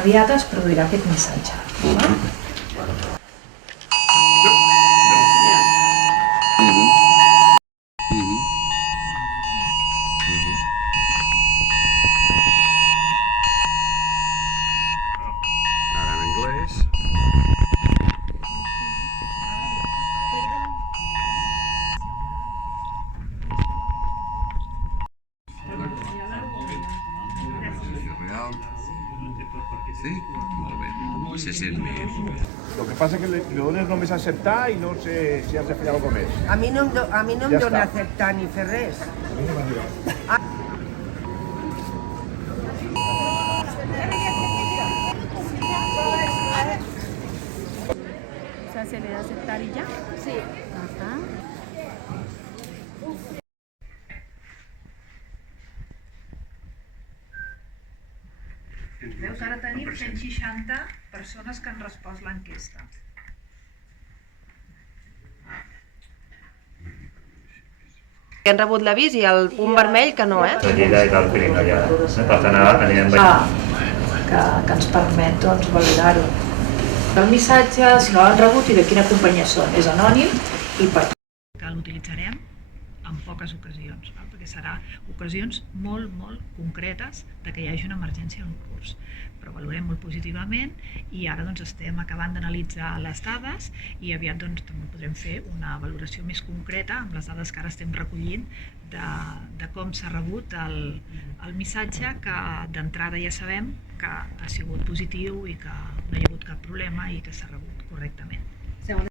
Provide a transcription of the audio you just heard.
immediata es produirà aquest missatge. Ara en anglès. Real. Sí? Molt bé. Se sent bé. Lo que pasa es que le dones només a aceptar y no sé si has de fer algo més. A mi no em Ja dóna està. acceptar ni fer res. O sea, se le da a aceptar y ya. Sí. Ajá. Veus, ara tenim 160 persones que han respost l'enquesta. Han rebut l'avís i el punt vermell que no, de Lleida i del Pirineu ja. Per tant, ara anirem Que ens permet doncs, validar-ho. El missatge, si no l'han rebut i de quina companyia són, és anònim i per Que l'utilitzarem en poques ocasions, perquè serà ocasions molt concretes de que hi hagi una emergència en curs. Però valorem molt positivament i ara doncs, estem acabant d'analitzar les dades i aviat doncs, també podrem fer una valoració més concreta amb les dades que ara estem recollint de com s'ha rebut el missatge, que d'entrada ja sabem que ha sigut positiu i que no hi ha hagut cap problema i que s'ha rebut correctament.